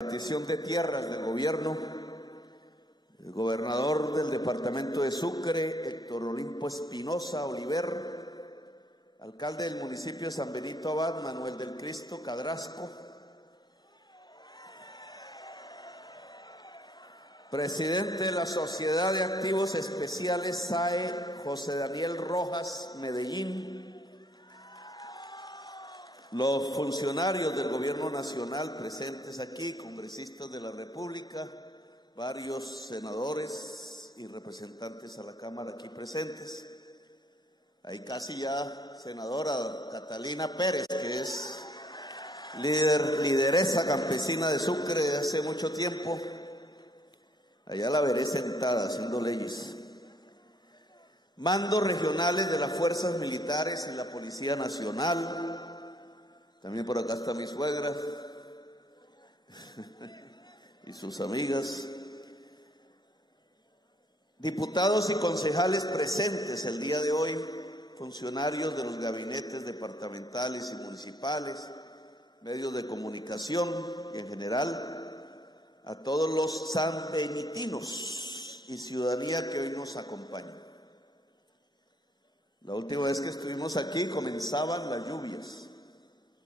Repartición de tierras del gobierno, el gobernador del departamento de Sucre, Héctor Olimpo Espinosa Oliver, alcalde del municipio de San Benito Abad, Manuel del Cristo Cadrasco, presidente de la Sociedad de Activos Especiales SAE, José Daniel Rojas Medellín, los funcionarios del gobierno nacional presentes aquí, congresistas de la República, varios senadores y representantes a la Cámara aquí presentes. Ahí casi ya senadora Catalina Pérez, que es lideresa campesina de Sucre de hace mucho tiempo. Allá la veré sentada haciendo leyes. Mandos regionales de las fuerzas militares y la Policía Nacional. También por acá está mi suegra y sus amigas. Diputados y concejales presentes el día de hoy, funcionarios de los gabinetes departamentales y municipales, medios de comunicación y en general a todos los sanbenitinos y ciudadanía que hoy nos acompañan. La última vez que estuvimos aquí comenzaban las lluvias.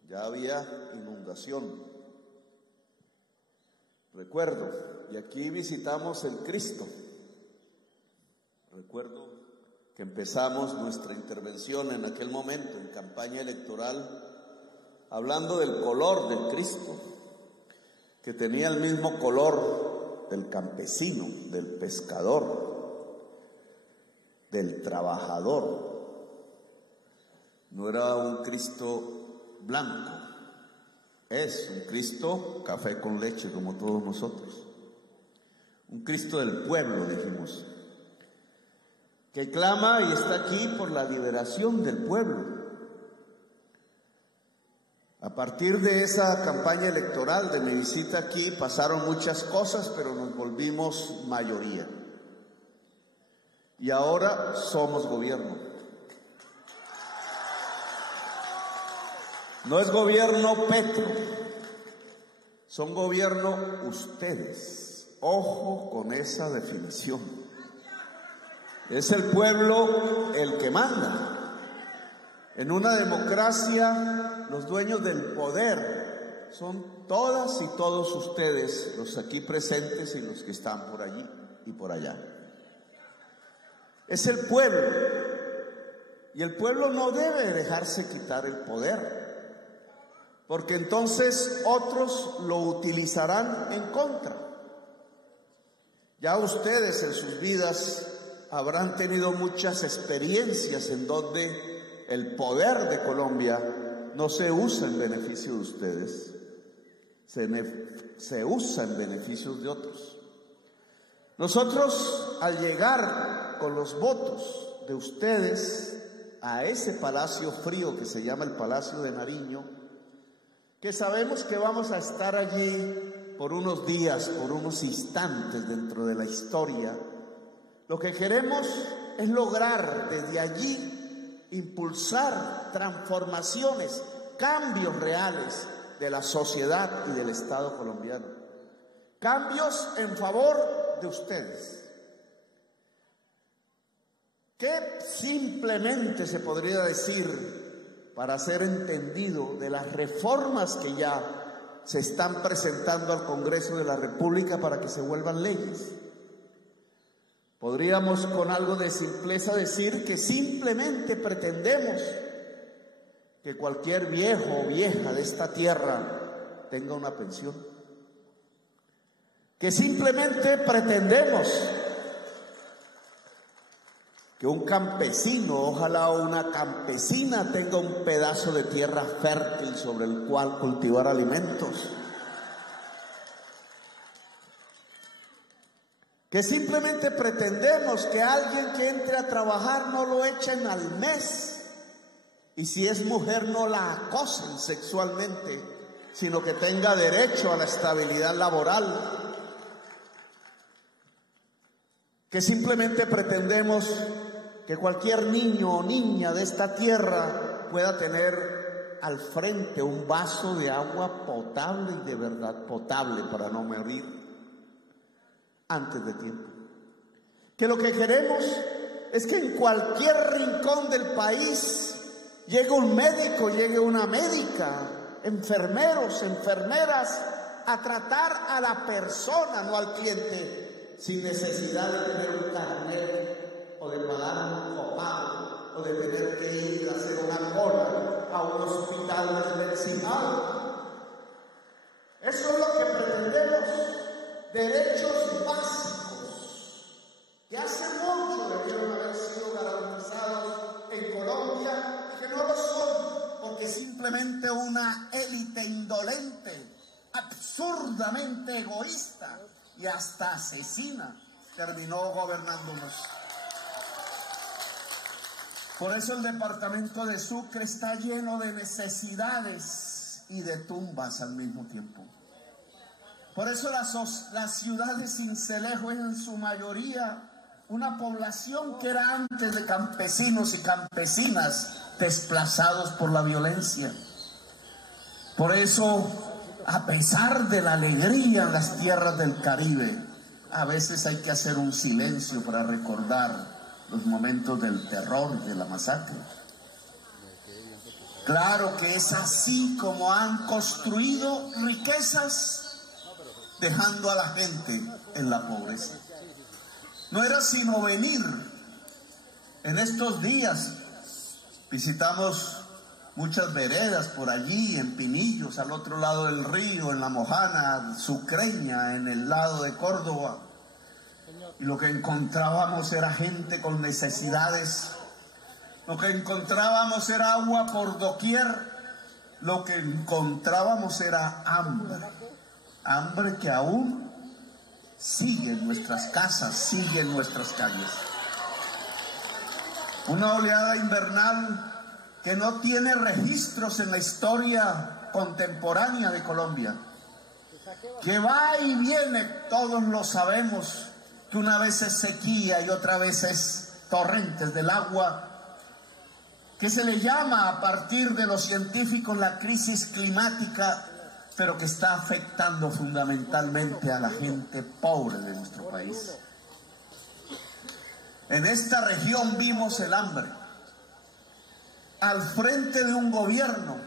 Ya había inundación. Recuerdo, y aquí visitamos el Cristo. Recuerdo que empezamos nuestra intervención en aquel momento, en campaña electoral, hablando del color del Cristo, que tenía el mismo color del campesino, del pescador, del trabajador. No era un Cristo blanco, es un Cristo café con leche como todos nosotros, un Cristo del pueblo, dijimos, que clama y está aquí por la liberación del pueblo. A partir de esa campaña electoral, de mi visita aquí, pasaron muchas cosas, pero nos volvimos mayoría y ahora somos gobierno. No es gobierno Petro, son gobierno ustedes. Ojo con esa definición. Es el pueblo el que manda. En una democracia, los dueños del poder son todas y todos ustedes, los aquí presentes y los que están por allí y por allá. Es el pueblo, y el pueblo no debe dejarse quitar el poder, porque entonces otros lo utilizarán en contra. Ya ustedes en sus vidas habrán tenido muchas experiencias en donde el poder de Colombia no se usa en beneficio de ustedes, se usa en beneficio de otros. Nosotros, al llegar con los votos de ustedes a ese palacio frío que se llama el Palacio de Nariño, que sabemos que vamos a estar allí por unos días, por unos instantes dentro de la historia, lo que queremos es lograr desde allí impulsar transformaciones, cambios reales de la sociedad y del Estado colombiano, cambios en favor de ustedes. ¿Qué simplemente se podría decir para ser entendido de las reformas que ya se están presentando al Congreso de la República para que se vuelvan leyes? Podríamos con algo de simpleza decir que simplemente pretendemos que cualquier viejo o vieja de esta tierra tenga una pensión, que simplemente pretendemos que un campesino, ojalá una campesina, tenga un pedazo de tierra fértil sobre el cual cultivar alimentos. Que simplemente pretendemos que alguien que entre a trabajar no lo echen al mes, y si es mujer no la acosen sexualmente, sino que tenga derecho a la estabilidad laboral. Que simplemente pretendemos que cualquier niño o niña de esta tierra pueda tener al frente un vaso de agua potable y de verdad potable para no morir antes de tiempo. Que lo que queremos es que en cualquier rincón del país llegue un médico, llegue una médica, enfermeros, enfermeras, a tratar a la persona, no al cliente, sin necesidad de tener un carnet o de pagar un copago o de tener que ir a hacer una cola a un hospital del vecindad. Eso es lo que pretendemos, derechos básicos que hace mucho debieron haber sido garantizados en Colombia y que no lo son, porque simplemente una élite indolente, absurdamente egoísta y hasta asesina terminó gobernándonos. Por eso el departamento de Sucre está lleno de necesidades y de tumbas al mismo tiempo. Por eso las ciudades Sincelejo es en su mayoría una población que era antes de campesinos y campesinas desplazados por la violencia. Por eso, a pesar de la alegría en las tierras del Caribe, a veces hay que hacer un silencio para recordar los momentos del terror y de la masacre. Claro que es así como han construido riquezas, dejando a la gente en la pobreza. No era sino venir. En estos días visitamos muchas veredas por allí, en Pinillos, al otro lado del río, en La Mojana, Sucreña, en el lado de Córdoba. Y lo que encontrábamos era gente con necesidades. Lo que encontrábamos era agua por doquier. Lo que encontrábamos era hambre. Hambre que aún sigue en nuestras casas, sigue en nuestras calles. Una oleada invernal que no tiene registros en la historia contemporánea de Colombia, que va y viene, todos lo sabemos, que una vez es sequía y otra vez es torrentes del agua, que se le llama a partir de los científicos la crisis climática, pero que está afectando fundamentalmente a la gente pobre de nuestro país. En esta región vimos el hambre al frente de un gobierno,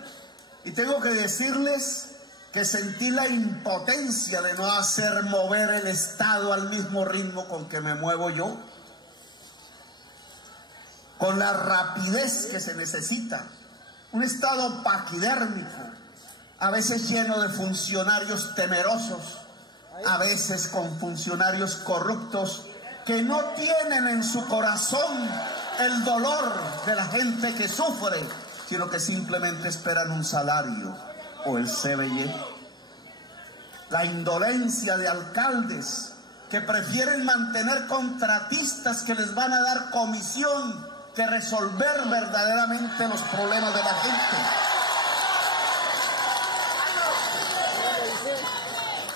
y tengo que decirles que sentí la impotencia de no hacer mover el Estado al mismo ritmo con que me muevo yo, con la rapidez que se necesita. Un Estado paquidérmico, a veces lleno de funcionarios temerosos, a veces con funcionarios corruptos que no tienen en su corazón el dolor de la gente que sufre, sino que simplemente esperan un salario o el CBY. La indolencia de alcaldes que prefieren mantener contratistas que les van a dar comisión que resolver verdaderamente los problemas de la gente.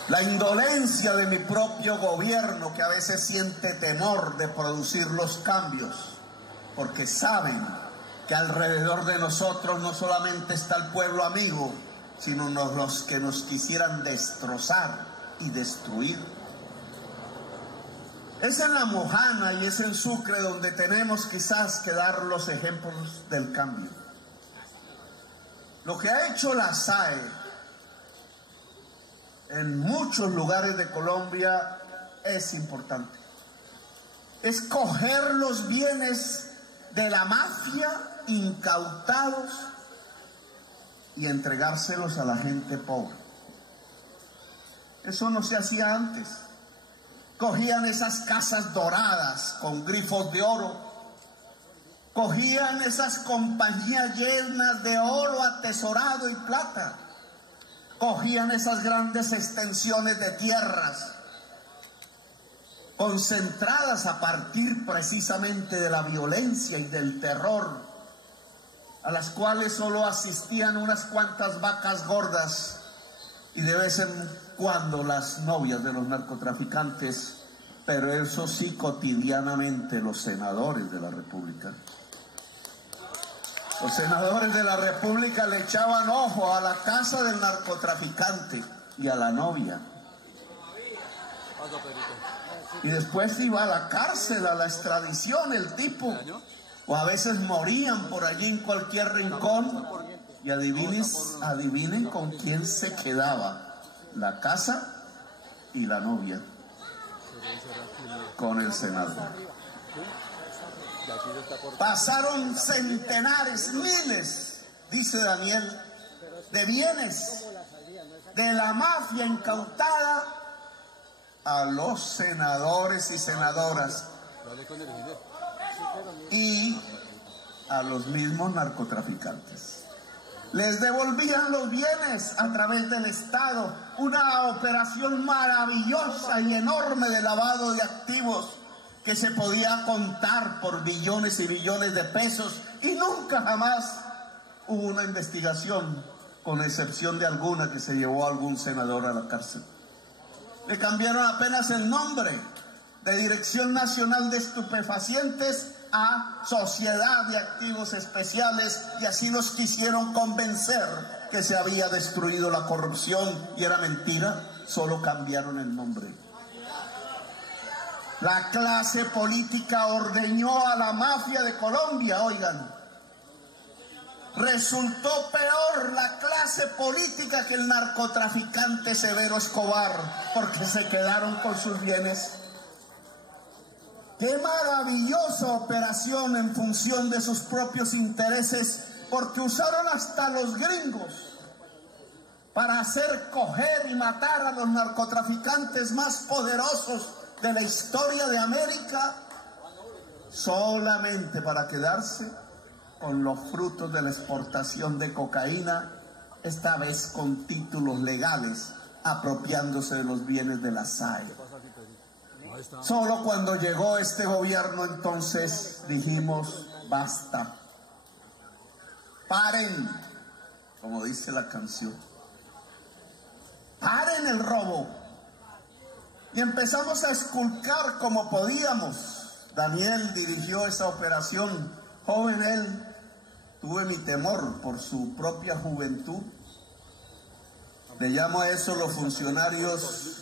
La indolencia de mi propio gobierno, que a veces siente temor de producir los cambios, porque saben que alrededor de nosotros no solamente está el pueblo amigo, sino los que nos quisieran destrozar y destruir. Es en La Mojana y es en Sucre donde tenemos quizás que dar los ejemplos del cambio. Lo que ha hecho la SAE en muchos lugares de Colombia es importante. Es coger los bienes de la mafia incautados y entregárselos a la gente pobre. Eso no se hacía antes. Cogían esas casas doradas con grifos de oro, cogían esas compañías llenas de oro atesorado y plata, cogían esas grandes extensiones de tierras concentradas a partir precisamente de la violencia y del terror, a las cuales solo asistían unas cuantas vacas gordas y de vez en cuando las novias de los narcotraficantes, pero eso sí cotidianamente los senadores de la República. Los senadores de la República le echaban ojo a la casa del narcotraficante y a la novia. Y después iba a la cárcel, a la extradición el tipo. O a veces morían por allí en cualquier rincón. Y adivinen con quién se quedaba. La casa y la novia. Con el senador. Pasaron centenares, miles, dice Daniel, de bienes de la mafia incautada a los senadores y senadoras y a los mismos narcotraficantes. Les devolvían los bienes a través del Estado, una operación maravillosa y enorme de lavado de activos que se podía contar por billones y billones de pesos, y nunca jamás hubo una investigación, con excepción de alguna que se llevó a algún senador a la cárcel. Le cambiaron apenas el nombre de Dirección Nacional de Estupefacientes a Sociedad de Activos Especiales, y así nos quisieron convencer que se había destruido la corrupción, y era mentira, solo cambiaron el nombre. La clase política ordeñó a la mafia de Colombia, oigan. Resultó peor la clase política que el narcotraficante Severo Escobar, porque se quedaron con sus bienes. ¡Qué maravillosa operación en función de sus propios intereses! Porque usaron hasta los gringos para hacer coger y matar a los narcotraficantes más poderosos de la historia de América, solamente para quedarse con los frutos de la exportación de cocaína, esta vez con títulos legales, apropiándose de los bienes de la SAE. Solo cuando llegó este gobierno, entonces dijimos, basta. Paren, como dice la canción. Paren el robo. Y empezamos a esculcar como podíamos. Daniel dirigió esa operación. Joven él, tuve mi temor por su propia juventud. Le llamo a eso los funcionarios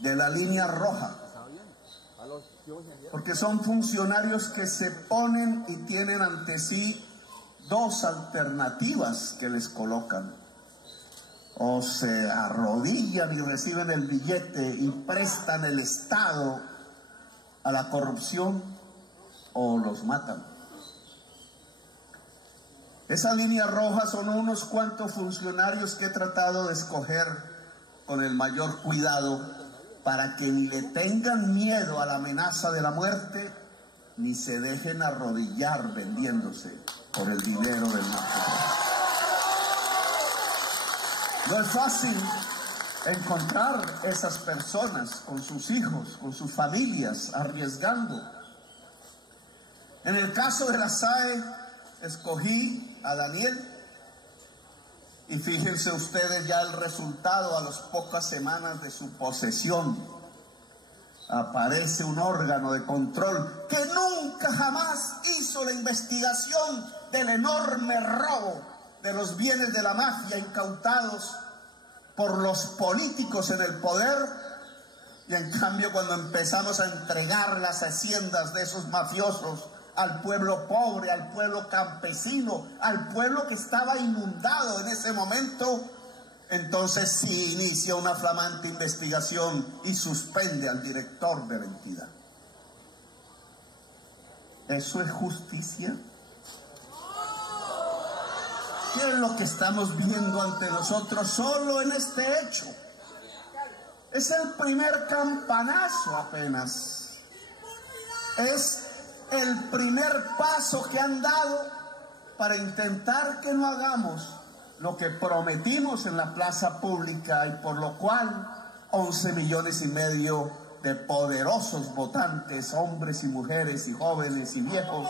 de la línea roja, porque son funcionarios que se ponen y tienen ante sí dos alternativas que les colocan: o se arrodillan y reciben el billete y prestan el Estado a la corrupción, o los matan. Esa línea roja son unos cuantos funcionarios que he tratado de escoger con el mayor cuidado, para que ni le tengan miedo a la amenaza de la muerte, ni se dejen arrodillar vendiéndose por el dinero del narcotráfico. No es fácil encontrar esas personas con sus hijos, con sus familias, arriesgando. En el caso de la SAE, escogí a Daniel, y fíjense ustedes ya el resultado a las pocas semanas de su posesión. Aparece un órgano de control que nunca jamás hizo la investigación del enorme robo de los bienes de la mafia incautados por los políticos en el poder, y en cambio cuando empezamos a entregar las haciendas de esos mafiosos al pueblo pobre, al pueblo campesino, al pueblo que estaba inundado en ese momento, entonces sí inicia una flamante investigación y suspende al director de la entidad. ¿Eso es justicia? ¿Qué es lo que estamos viendo ante nosotros solo en este hecho? Es el primer campanazo apenas. Es el primer paso que han dado para intentar que no hagamos lo que prometimos en la plaza pública, y por lo cual 11,5 millones de poderosos votantes, hombres y mujeres y jóvenes y viejos,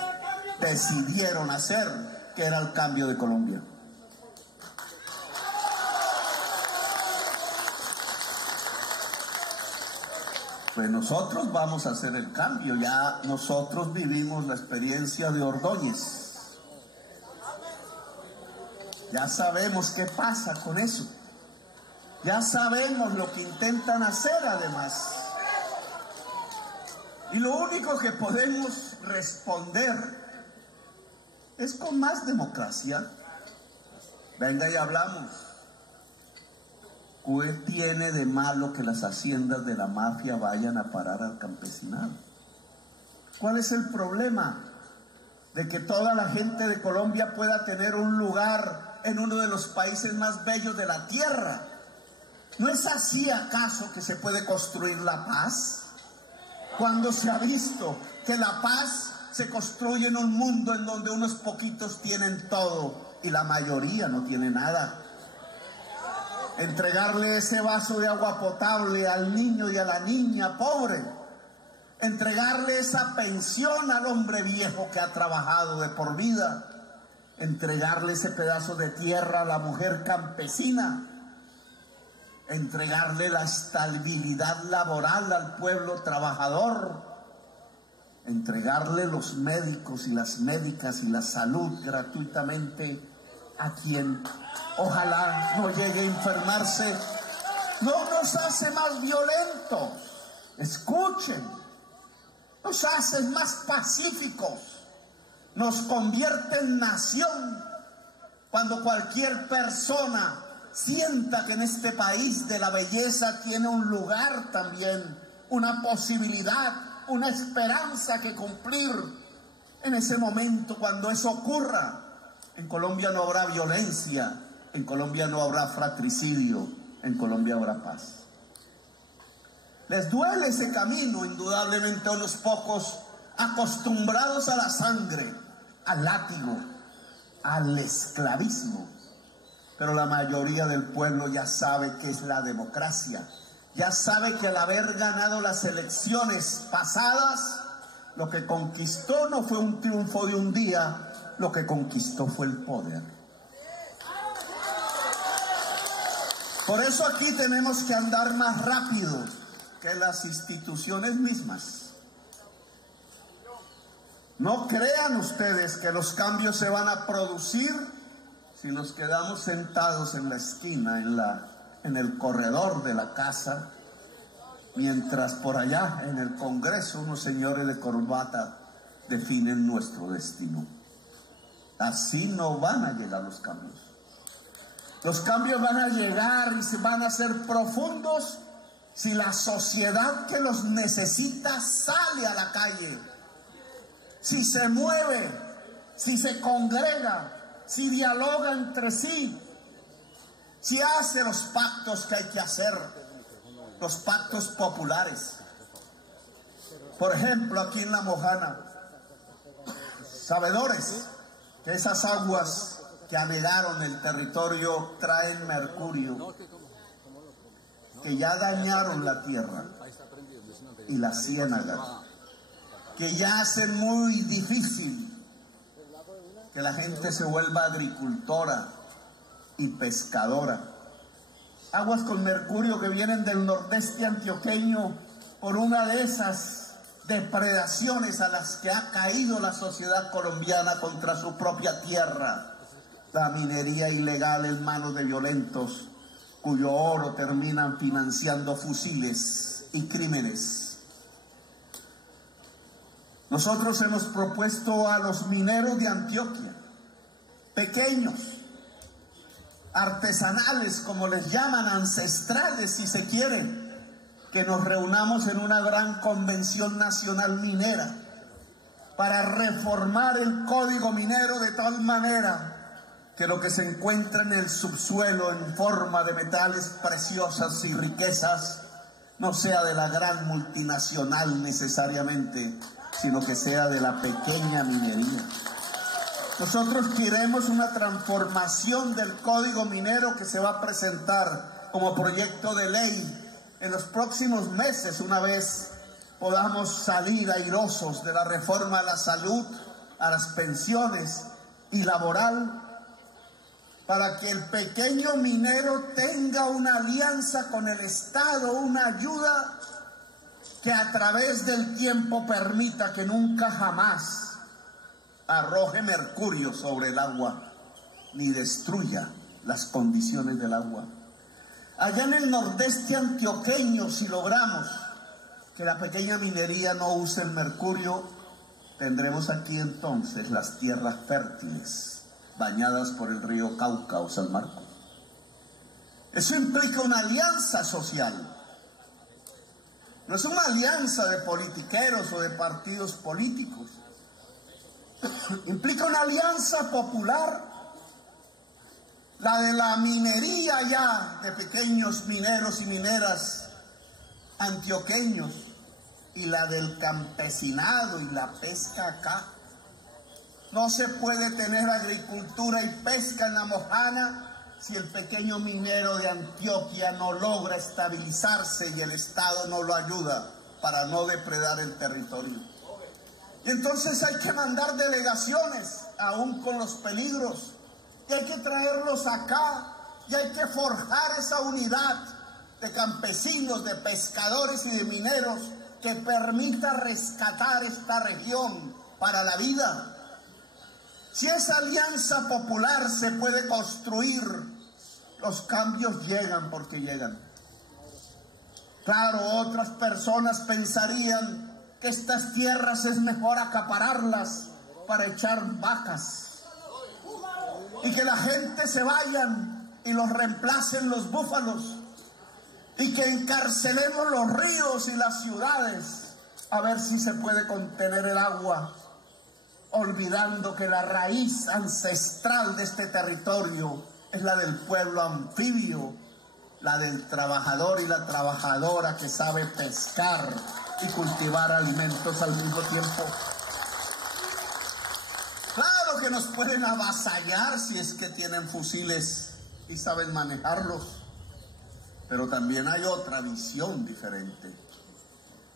decidieron hacer, que era el cambio de Colombia. Pues nosotros vamos a hacer el cambio. Ya nosotros vivimos la experiencia de Ordóñez. Ya sabemos qué pasa con eso. Ya sabemos lo que intentan hacer además. Y lo único que podemos responder es con más democracia. Venga y hablamos. ¿Qué tiene de malo que las haciendas de la mafia vayan a parar al campesinado? ¿Cuál es el problema de que toda la gente de Colombia pueda tener un lugar en uno de los países más bellos de la tierra? ¿No es así acaso que se puede construir la paz? Cuando se ha visto que la paz se construye en un mundo en donde unos poquitos tienen todo y la mayoría no tiene nada. Entregarle ese vaso de agua potable al niño y a la niña pobre, entregarle esa pensión al hombre viejo que ha trabajado de por vida, entregarle ese pedazo de tierra a la mujer campesina, entregarle la estabilidad laboral al pueblo trabajador, entregarle los médicos y las médicas y la salud gratuitamente a quien ojalá no llegue a enfermarse, no nos hace más violentos. Escuchen, nos hacen más pacíficos, nos convierte en nación cuando cualquier persona sienta que en este país de la belleza tiene un lugar también, una posibilidad, una esperanza que cumplir. En ese momento, cuando eso ocurra, en Colombia no habrá violencia, en Colombia no habrá fratricidio, en Colombia habrá paz. Les duele ese camino, indudablemente, a unos pocos acostumbrados a la sangre, al látigo, al esclavismo. Pero la mayoría del pueblo ya sabe qué es la democracia. Ya sabe que al haber ganado las elecciones pasadas, lo que conquistó no fue un triunfo de un día, lo que conquistó fue el poder. Por eso aquí tenemos que andar más rápido que las instituciones mismas. No crean ustedes que los cambios se van a producir si nos quedamos sentados en la esquina, en el corredor de la casa, mientras por allá en el Congreso unos señores de corbata definen nuestro destino. Así no van a llegar los cambios. Los cambios van a llegar y se van a ser profundos si la sociedad que los necesita sale a la calle, si se mueve, si se congrega, si dialoga entre sí, si hace los pactos que hay que hacer, los pactos populares. Por ejemplo, aquí en La Mojana, sabedores que esas aguas que anegaron el territorio traen mercurio, que ya dañaron la tierra y la ciénaga, que ya hacen muy difícil que la gente se vuelva agricultora y pescadora. Aguas con mercurio que vienen del nordeste antioqueño por una de esas depredaciones a las que ha caído la sociedad colombiana contra su propia tierra. La minería ilegal en manos de violentos, cuyo oro terminan financiando fusiles y crímenes. Nosotros hemos propuesto a los mineros de Antioquia, pequeños, artesanales, como les llaman, ancestrales si se quieren, que nos reunamos en una gran convención nacional minera para reformar el código minero de tal manera que lo que se encuentra en el subsuelo en forma de metales preciosas y riquezas no sea de la gran multinacional necesariamente, sino que sea de la pequeña minería. Nosotros queremos una transformación del código minero que se va a presentar como proyecto de ley en los próximos meses, una vez podamos salir airosos de la reforma a la salud, a las pensiones y laboral, para que el pequeño minero tenga una alianza con el Estado, una ayuda que a través del tiempo permita que nunca jamás arroje mercurio sobre el agua, ni destruya las condiciones del agua. Allá en el nordeste antioqueño, si logramos que la pequeña minería no use el mercurio, tendremos aquí entonces las tierras fértiles, bañadas por el río Cauca o San Marcos. Eso implica una alianza social. No es una alianza de politiqueros o de partidos políticos. Implica una alianza popular, la de la minería ya, de pequeños mineros y mineras antioqueños, y la del campesinado y la pesca acá. No se puede tener agricultura y pesca en la Mojana si el pequeño minero de Antioquia no logra estabilizarse y el Estado no lo ayuda para no depredar el territorio. Y entonces hay que mandar delegaciones, aún con los peligros, y hay que traerlos acá, y hay que forjar esa unidad de campesinos, de pescadores y de mineros que permita rescatar esta región para la vida. Si esa alianza popular se puede construir, los cambios llegan porque llegan. Claro, otras personas pensarían que estas tierras es mejor acapararlas para echar vacas y que la gente se vayan y los reemplacen los búfalos y que encarcelemos los ríos y las ciudades a ver si se puede contener el agua, olvidando que la raíz ancestral de este territorio es la del pueblo anfibio, la del trabajador y la trabajadora que sabe pescar y cultivar alimentos al mismo tiempo. Claro que nos pueden avasallar si es que tienen fusiles y saben manejarlos, pero también hay otra visión diferente,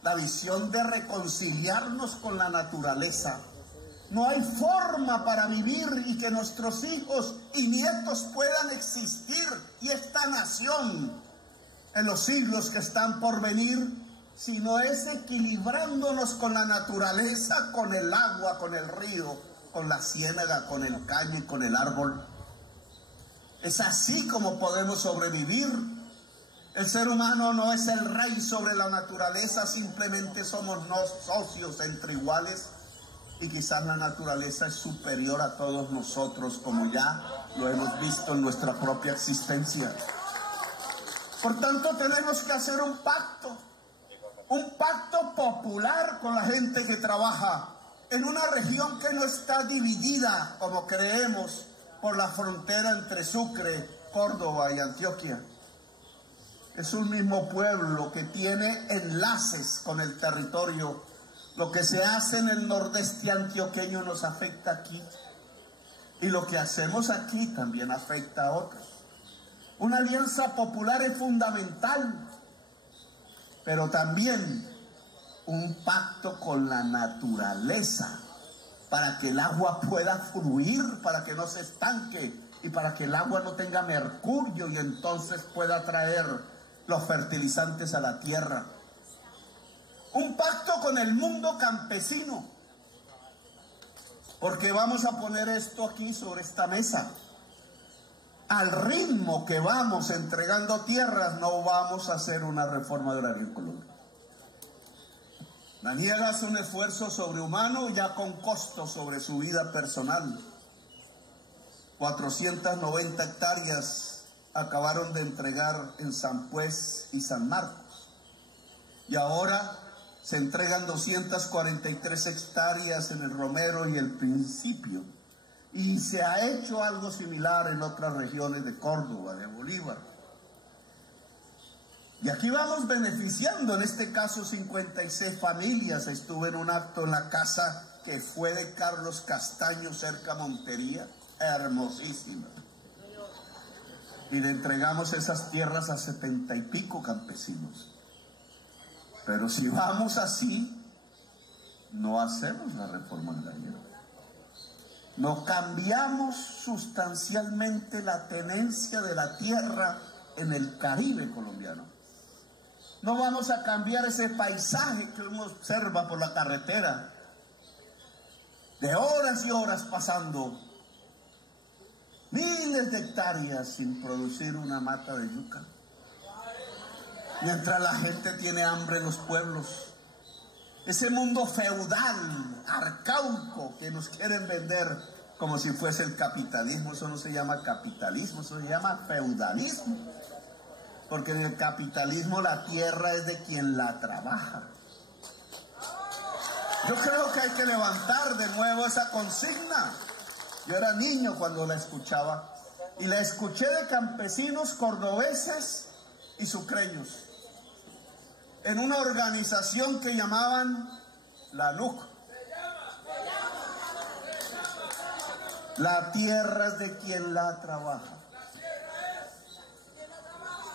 la visión de reconciliarnos con la naturaleza. No hay forma para vivir y que nuestros hijos y nietos puedan existir y esta nación en los siglos que están por venir, si no es equilibrándonos con la naturaleza, con el agua, con el río, con la ciénaga, con el caño y con el árbol. Es así como podemos sobrevivir. El ser humano no es el rey sobre la naturaleza, simplemente somos socios entre iguales. Y quizás la naturaleza es superior a todos nosotros, como ya lo hemos visto en nuestra propia existencia. Por tanto, tenemos que hacer un pacto popular con la gente que trabaja en una región que no está dividida, como creemos, por la frontera entre Sucre, Córdoba y Antioquia. Es un mismo pueblo que tiene enlaces con el territorio. Lo que se hace en el nordeste antioqueño nos afecta aquí. Y lo que hacemos aquí también afecta a otros. Una alianza popular es fundamental, pero también un pacto con la naturaleza para que el agua pueda fluir, para que no se estanque y para que el agua no tenga mercurio y entonces pueda traer los fertilizantes a la tierra. Un pacto con el mundo campesino, porque vamos a poner esto aquí sobre esta mesa. Al ritmo que vamos entregando tierras, no vamos a hacer una reforma agraria en Colombia. Daniel hace un esfuerzo sobrehumano ya con costo sobre su vida personal. 490 hectáreas acabaron de entregar en San Pues y San Marcos. Y ahora se entregan 243 hectáreas en el Romero y el Principio. Y se ha hecho algo similar en otras regiones de Córdoba, de Bolívar. Y aquí vamos beneficiando, en este caso 56 familias. Estuve en un acto en la casa que fue de Carlos Castaño, cerca a Montería, hermosísima. Y le entregamos esas tierras a 70 y pico campesinos. Pero si vamos así, no hacemos la reforma agraria. No cambiamos sustancialmente la tenencia de la tierra en el Caribe colombiano. No vamos a cambiar ese paisaje que uno observa por la carretera, de horas y horas pasando miles de hectáreas sin producir una mata de yuca. Mientras la gente tiene hambre en los pueblos. Ese mundo feudal, arcaico, que nos quieren vender como si fuese el capitalismo. Eso no se llama capitalismo, eso se llama feudalismo. Porque en el capitalismo la tierra es de quien la trabaja. Yo creo que hay que levantar de nuevo esa consigna. Yo era niño cuando la escuchaba, y la escuché de campesinos cordobeses y sucreños, en una organización que llamaban la NUC. La tierra es de quien la trabaja.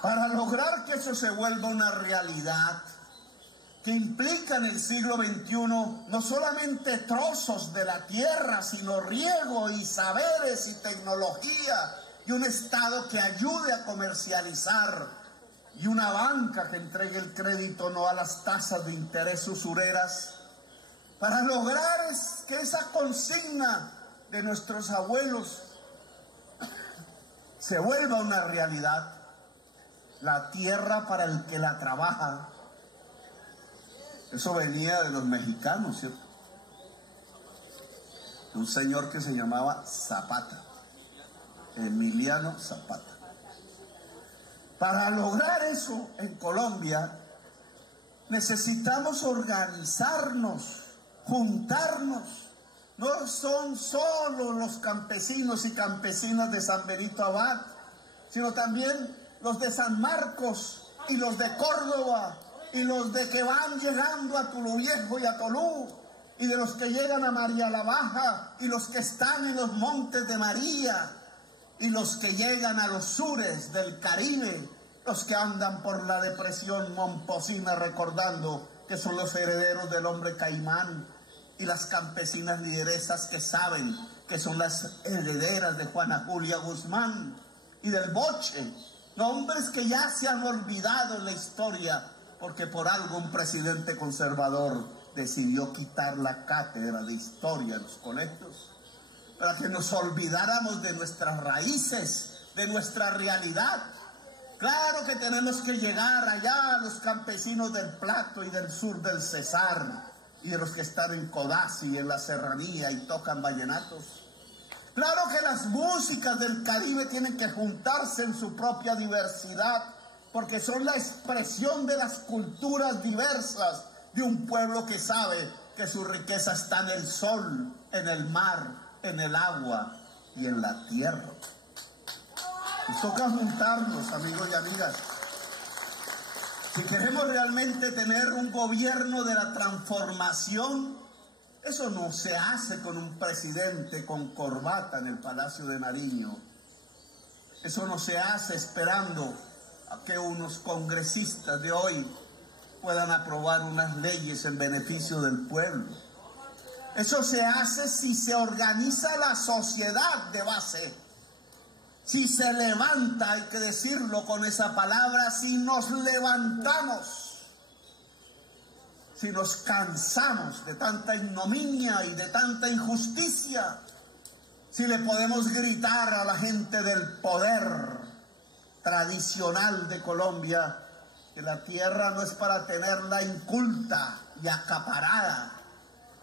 Para lograr que eso se vuelva una realidad, que implica en el siglo XXI no solamente trozos de la tierra, sino riego y saberes y tecnología, y un Estado que ayude a comercializar, y una banca que entregue el crédito no a las tasas de interés usureras, para lograr que esa consigna de nuestros abuelos se vuelva una realidad. La tierra para el que la trabaja. Eso venía de los mexicanos, ¿cierto? Un señor que se llamaba Zapata, Emiliano Zapata. Para lograr eso en Colombia necesitamos organizarnos, juntarnos. No son solo los campesinos y campesinas de San Benito Abad, sino también los de San Marcos y los de Córdoba y los de que van llegando a Tulu Viejo y a Tolú, y de los que llegan a María la Baja, y los que están en los Montes de María, y los que llegan a los sures del Caribe, los que andan por la depresión momposina recordando que son los herederos del hombre caimán, y las campesinas lideresas que saben que son las herederas de Juana Julia Guzmán y del Boche, nombres que ya se han olvidado en la historia, porque por algo un presidente conservador decidió quitar la cátedra de historia en los colegios, para que nos olvidáramos de nuestras raíces, de nuestra realidad. Claro que tenemos que llegar allá a los campesinos del Plato y del sur del Cesar, y de los que están en Codazzi, en la serranía, y tocan vallenatos. Claro que las músicas del Caribe tienen que juntarse en su propia diversidad, porque son la expresión de las culturas diversas de un pueblo que sabe que su riqueza está en el sol, en el mar, en el agua y en la tierra. Nos toca juntarnos, amigos y amigas. Si queremos realmente tener un gobierno de la transformación, eso no se hace con un presidente con corbata en el Palacio de Nariño. Eso no se hace esperando a que unos congresistas de hoy puedan aprobar unas leyes en beneficio del pueblo. Eso se hace si se organiza la sociedad de base. Si se levanta, hay que decirlo con esa palabra, si nos levantamos, si nos cansamos de tanta ignominia y de tanta injusticia, si le podemos gritar a la gente del poder tradicional de Colombia que la tierra no es para tenerla inculta y acaparada,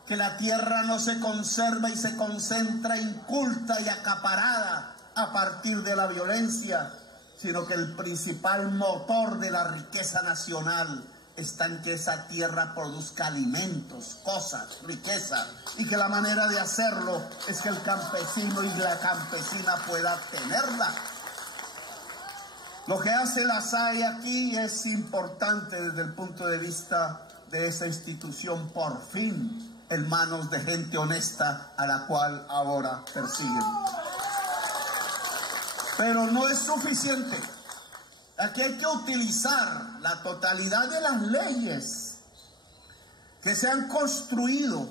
que la tierra no se conserva y se concentra inculta y acaparada a partir de la violencia, sino que el principal motor de la riqueza nacional está en que esa tierra produzca alimentos, cosas, riqueza, y que la manera de hacerlo es que el campesino y la campesina pueda tenerla. Lo que hace la SAE aquí es importante desde el punto de vista de esa institución, por fin en manos de gente honesta a la cual ahora persiguen. Pero no es suficiente. Aquí hay que utilizar la totalidad de las leyes que se han construido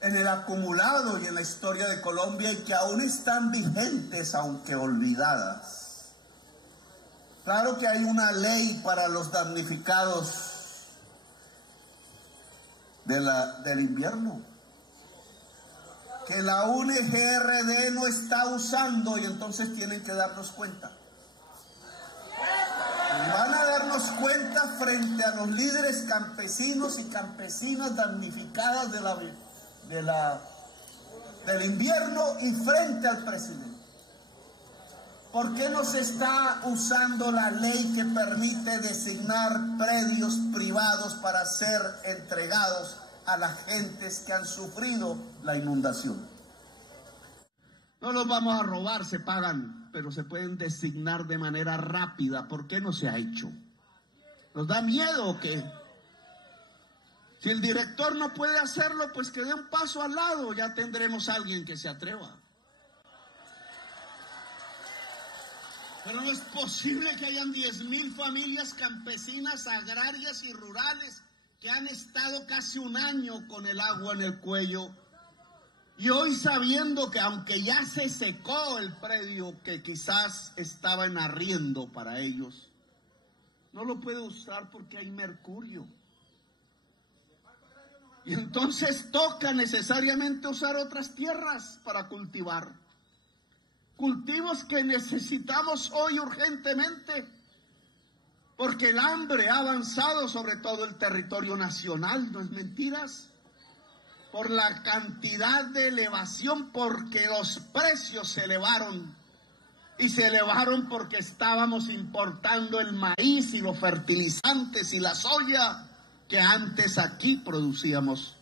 en el acumulado y en la historia de Colombia y que aún están vigentes, aunque olvidadas. Claro que hay una ley para los damnificados del invierno. que la UNGRD no está usando, y entonces tienen que darnos cuenta. Van a darnos cuenta frente a los líderes campesinos y campesinas damnificadas del invierno y frente al presidente. ¿Por qué no se está usando la ley que permite designar predios privados para ser entregados a las gentes que han sufrido la inundación? No los vamos a robar, se pagan, pero se pueden designar de manera rápida. ¿Por qué no se ha hecho? ¿Nos da miedo o qué? Si el director no puede hacerlo, pues que dé un paso al lado, ya tendremos a alguien que se atreva. Pero no es posible que hayan 10.000 familias campesinas, agrarias y rurales que han estado casi un año con el agua en el cuello. Y hoy, sabiendo que aunque ya se secó el predio que quizás estaba en arriendo para ellos, no lo puede usar porque hay mercurio. Y entonces toca necesariamente usar otras tierras para cultivar. Cultivos que necesitamos hoy urgentemente, porque el hambre ha avanzado sobre todo el territorio nacional, no es mentiras. Por la cantidad de elevación, porque los precios se elevaron. Y se elevaron porque estábamos importando el maíz y los fertilizantes y la soya que antes aquí producíamos.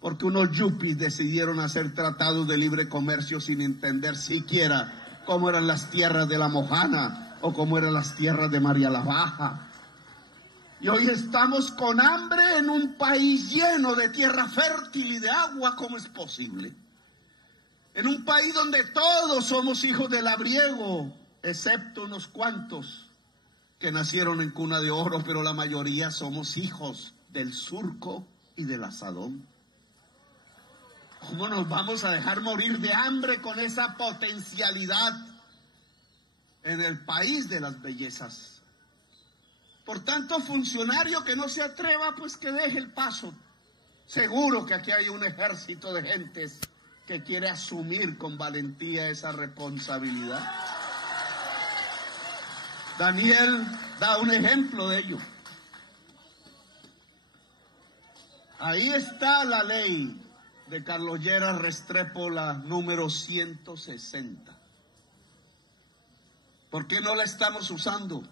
Porque unos yuppies decidieron hacer tratados de libre comercio sin entender siquiera cómo eran las tierras de La Mojana o cómo eran las tierras de María la Baja. Y hoy estamos con hambre en un país lleno de tierra fértil y de agua. ¿Cómo es posible? En un país donde todos somos hijos del labriego, excepto unos cuantos que nacieron en cuna de oro, pero la mayoría somos hijos del surco y del asadón. ¿Cómo nos vamos a dejar morir de hambre con esa potencialidad en el país de las bellezas? Por tanto, funcionario que no se atreva, pues que deje el paso. Seguro que aquí hay un ejército de gentes que quiere asumir con valentía esa responsabilidad. Daniel da un ejemplo de ello. Ahí está la ley de Carlos Lleras Restrepo, la número 160. ¿Por qué no la estamos usando?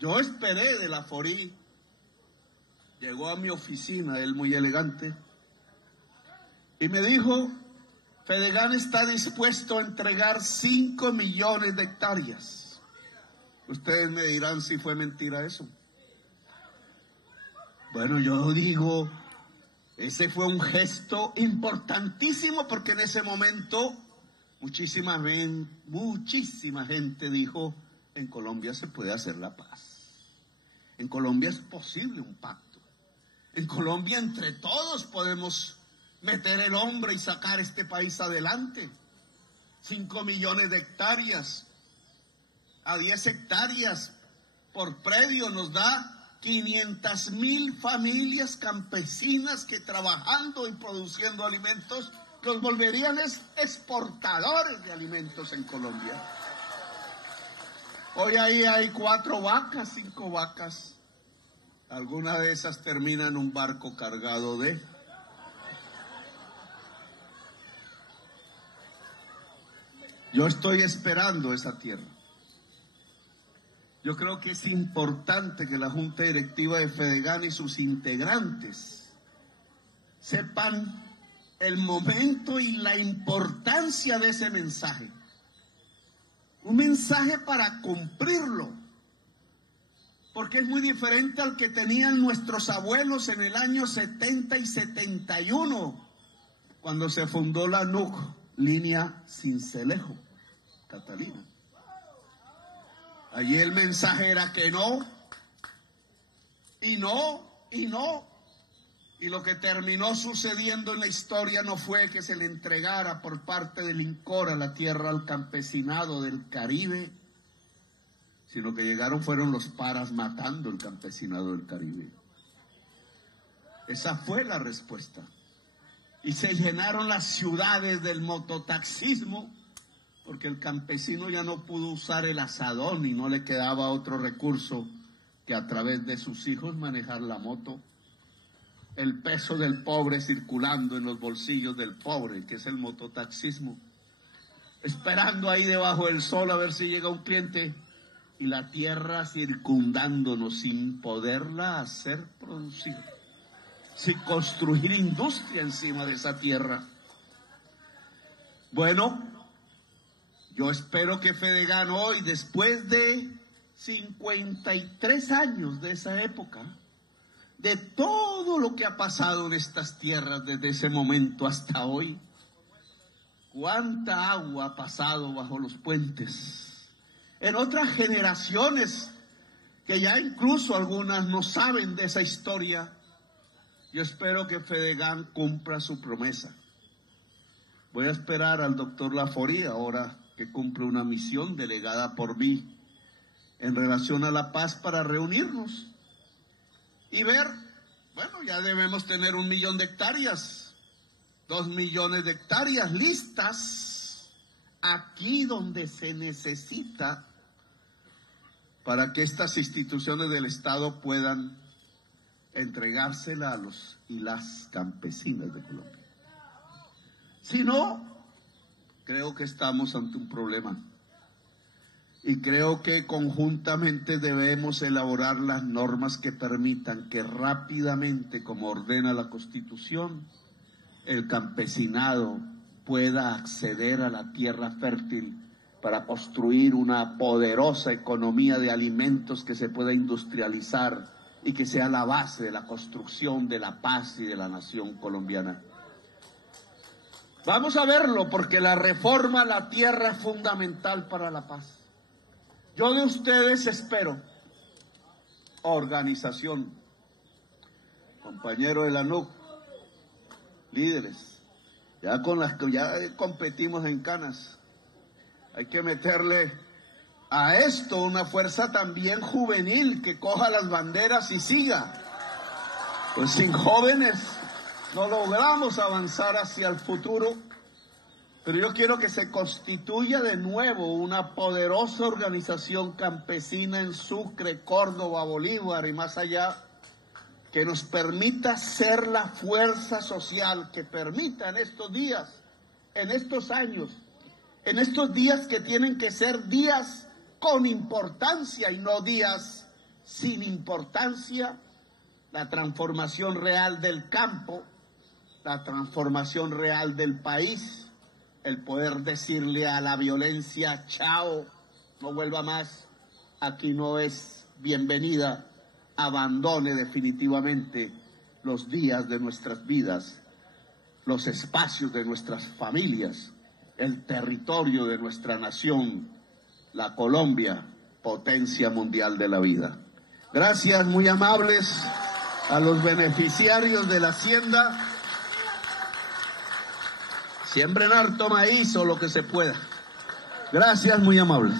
Yo esperé de la Forí, llegó a mi oficina, él muy elegante, y me dijo, Fedegan está dispuesto a entregar 5 millones de hectáreas. Ustedes me dirán si fue mentira eso. Bueno, yo digo, ese fue un gesto importantísimo porque en ese momento muchísima gente dijo, en Colombia se puede hacer la paz. En Colombia es posible un pacto. En Colombia entre todos podemos meter el hombro y sacar este país adelante. 5 millones de hectáreas a 10 hectáreas por predio nos da 500.000 familias campesinas que trabajando y produciendo alimentos los volverían exportadores de alimentos en Colombia. Hoy ahí hay 4 vacas, 5 vacas. Alguna de esas termina en un barco cargado de... Yo estoy esperando esa tierra. Yo creo que es importante que la Junta Directiva de Fedegan y sus integrantes sepan el momento y la importancia de ese mensaje. Un mensaje para cumplirlo, porque es muy diferente al que tenían nuestros abuelos en el año 70 y 71, cuando se fundó la NUC, Línea Sincelejo, Catalina. Allí el mensaje era que no, y no, y no. Y lo que terminó sucediendo en la historia no fue que se le entregara por parte del INCORA la tierra al campesinado del Caribe, sino que fueron los paras matando el campesinado del Caribe. Esa fue la respuesta. y se llenaron las ciudades del mototaxismo, porque el campesino ya no pudo usar el asadón y no le quedaba otro recurso que a través de sus hijos manejar la moto. El peso del pobre circulando en los bolsillos del pobre, que es el mototaxismo, esperando ahí debajo del sol a ver si llega un cliente, y la tierra circundándonos sin poderla hacer producir, sin construir industria encima de esa tierra. Bueno, yo espero que Fedegan hoy, después de 53 años de esa época, de todo lo que ha pasado en estas tierras desde ese momento hasta hoy, cuánta agua ha pasado bajo los puentes, en otras generaciones que ya incluso algunas no saben de esa historia. Yo espero que Fedegan cumpla su promesa. Voy a esperar al doctor Laforí, ahora que cumple una misión delegada por mí en relación a la paz, para reunirnos y ver, bueno, ya debemos tener 1 millón de hectáreas, 2 millones de hectáreas listas aquí donde se necesita para que estas instituciones del Estado puedan entregársela a los y las campesinas de Colombia. Si no, creo que estamos ante un problema. Y creo que conjuntamente debemos elaborar las normas que permitan que rápidamente, como ordena la Constitución, el campesinado pueda acceder a la tierra fértil para construir una poderosa economía de alimentos que se pueda industrializar y que sea la base de la construcción de la paz y de la nación colombiana. Vamos a verlo, porque la reforma a la tierra es fundamental para la paz. Yo de ustedes espero organización, compañeros de la NUC, líderes, ya competimos en canas. Hay que meterle a esto una fuerza también juvenil que coja las banderas y siga. Pues sin jóvenes no logramos avanzar hacia el futuro. Pero yo quiero que se constituya de nuevo una poderosa organización campesina en Sucre, Córdoba, Bolívar y más allá, que nos permita ser la fuerza social que permita en estos días, en estos años, en estos días que tienen que ser días con importancia y no días sin importancia, la transformación real del campo, la transformación real del país, el poder decirle a la violencia, chao, no vuelva más, aquí no es bienvenida, abandone definitivamente los días de nuestras vidas, los espacios de nuestras familias, el territorio de nuestra nación, la Colombia, potencia mundial de la vida. Gracias, muy amables, a los beneficiarios de la hacienda. Siembren harto maíz o lo que se pueda. Gracias, muy amables.